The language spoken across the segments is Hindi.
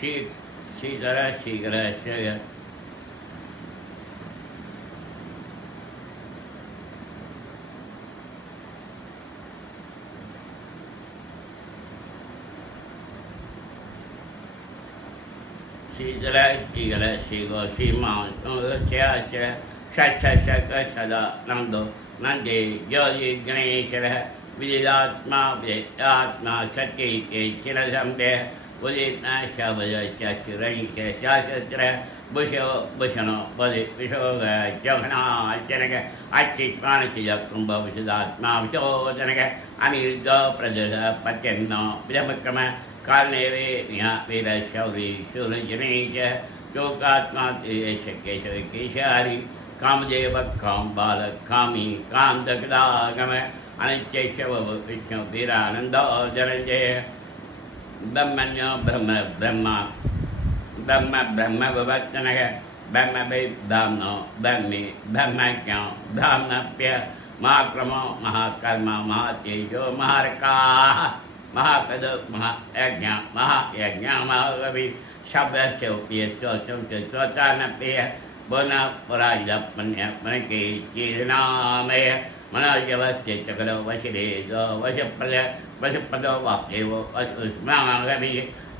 शी शीघ्र शीघ्र शीघ्र सीमा सदा नंदो नंदे योगी गणेश विदितात्मा विदितात्मा सत्य के चिरसंदे उदितना शब्द चतुरंश शास्त्र बुशो भूषणो बलि विशोग जघना जनक अचित्मान चिकुंभ विशुदात्मा विशोधनक अनिर्ग प्रदर्श पत्यन्न विधमक्रम कालनेवे निहा वीर शौरी शूरजनेश चोकात्मा केशव केशारी कामदेव काम बाल कामी काम दगदागम अनित्यशव विष्णु वीरानंद धनंजय ब्रह्मण्य ब्रह्म ब्रह्मा ब्रह्म ब्रह्म विवर्तनक ब्रह्म वै ब्राह्मणो ब्रह्मी ब्रह्मज्ञ ब्राह्मण्य महाक्रम महाकर्म महातेजो महारका महाकद महायज्ञ महायज्ञ महाकवि शब्द स्वतानप्रिय बोना पराजित पुण्य मन के चीरनामय मनोजवस्थित चक्र वशिरे वशपद वशपदो वासुदेव वसुस्मागभि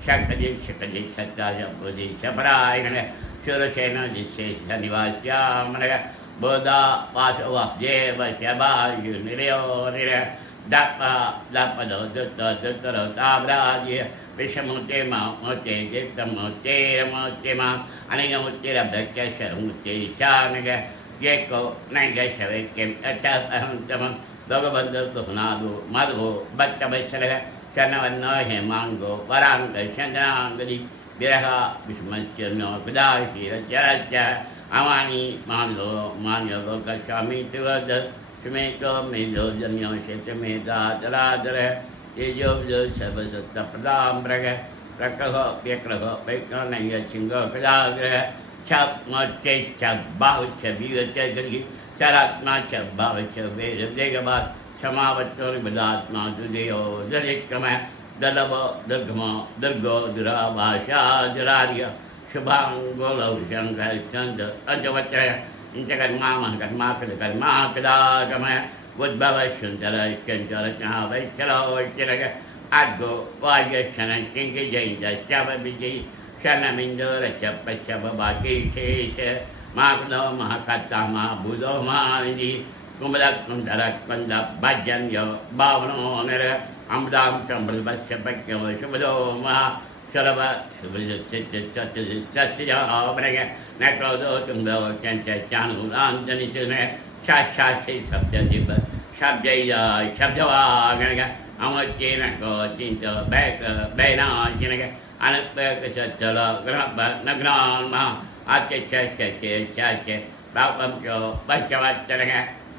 शकजि शकजि सत्ता बुद्धि सपरायण शूरसेन जिशेष निवास्यामनग बोधा वास वासुदेव शबायु निरयो निर दप दपदो दुत दुतरो ताब्राज्य विषमुते मोते जितमुते मोते मा अनिगमुतिरभ्यक्ष शरमुते शानग येको नैगशवे किम अतहंतम भगवद् दुखनादो मधो बच्चवत्सरः शनवन्नो हेमांगो वरांग चंद्रांगदि विरह विस्मच्यनो कुदाशीरचरच्च अमानि मानो मान्यो लोकस्वामी तुवद सुमेतो मेदो जन्यो शेतमेदा दरादर तेजो सर्वसत्ता प्रदाम प्रग प्रकृह व्यक्रह वैकर्णय छिंग कदाग्रह छप मोचे छप बाहु छ बीव च गति चरात्मा छ भाव छ वेद वेगवाद समावत्तो निबदात्मा दुदेयो दलिक्रम दलव दुर्गम दुर्गो दुराभाषा दुरार्य शुभांगोलौ शंकर चंद अजवत्र इंचकर्मा महकर्मा कृतकर्मा कदागम उद्भव सुंदर चंचल वैचलो वैचरग आगो वाय शन सिंह जैन शव विजय शनमिंदो रचप शव बाकी शेष माकदो महाकत्ता महाभूदो महानिधि कुमद कुंदर कंद भजन यो बावनो नर अमदाम संभ्रवस्य पक्यो शुभदो महा शलभ शुभ्रज चत्यावरग न क्रोधो तुंगो चंच चानुरांजनि चुने शाशाशे शब्दजीव शब्दय शब्दवागणग अमचेन को चिंत बैक बैनाजनग अनपक चल ग्रह नग्नान महा आत्य चचे पापम चो पश्चवत्तरग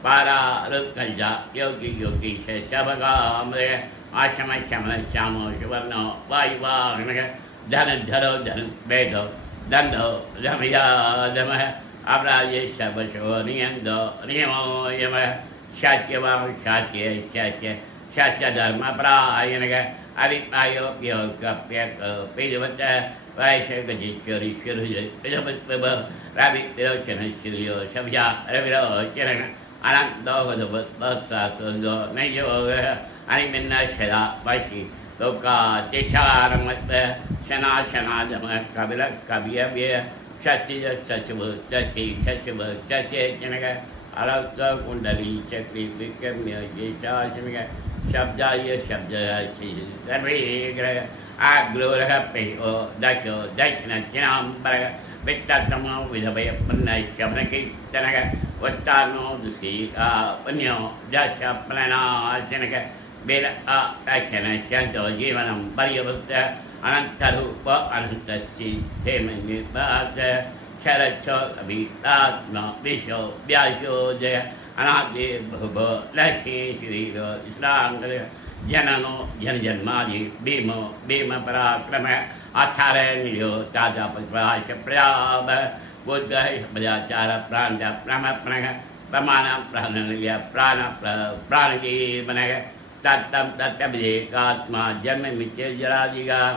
पारा रुकजा योगी योगी से सबगाम आश्रम चमल श्यामो सुवर्णो वायुवागणग धन धरो धन वेदो दंडो धमया धम अपराजे सबशो नियंदो नियमो यम शाच्यवां शाच्य शाच्य शाच्य धर्म परायणग अभिप्रायो योगप्यक पिजवत वैशगजिश्वरी शुरुज पिजवत रवि विरोचन सूर्यो सभ्या रविरोचन अनंतो गदवत्सातो नयोग अनिमिन्न सदा वशी लोका तिशारमत शना शनादम कबिल कवियव्य सचिज सचव सचि सचव सचे जनक अलक्त कुंडली चक्री विक्रम्य जेशाचनक शब्दाय शब्द सर्वे ग्रह आग्रोरः पेयो दशो दक्षिण चिनांबर वित्ततमो विधवय पुण्य शब्द कीर्तनक उत्तानो दुसीका पुण्यो दश प्रणनार्चनक वेद दक्षिण शंतो जीवनं पर्यवृत्त अनंतरूप अनंतस्य हेमनिर्वाच क्षरच्छो अभितात्मा विशो व्यासो जय अनादि भुभो लक्ष्मी श्रीरो इस्लांग जननो जन जन्मादि भीमो भीम पराक्रम अठारण्यो ताजा पुष्पाश प्रयाब बुद्ध प्रजाचार प्राण प्रमप्रणग प्रमाण प्राणलिय प्राण प्राणजीवन तत्तम तत्तभिदेकात्मा जन्म मिच्य जरादिगा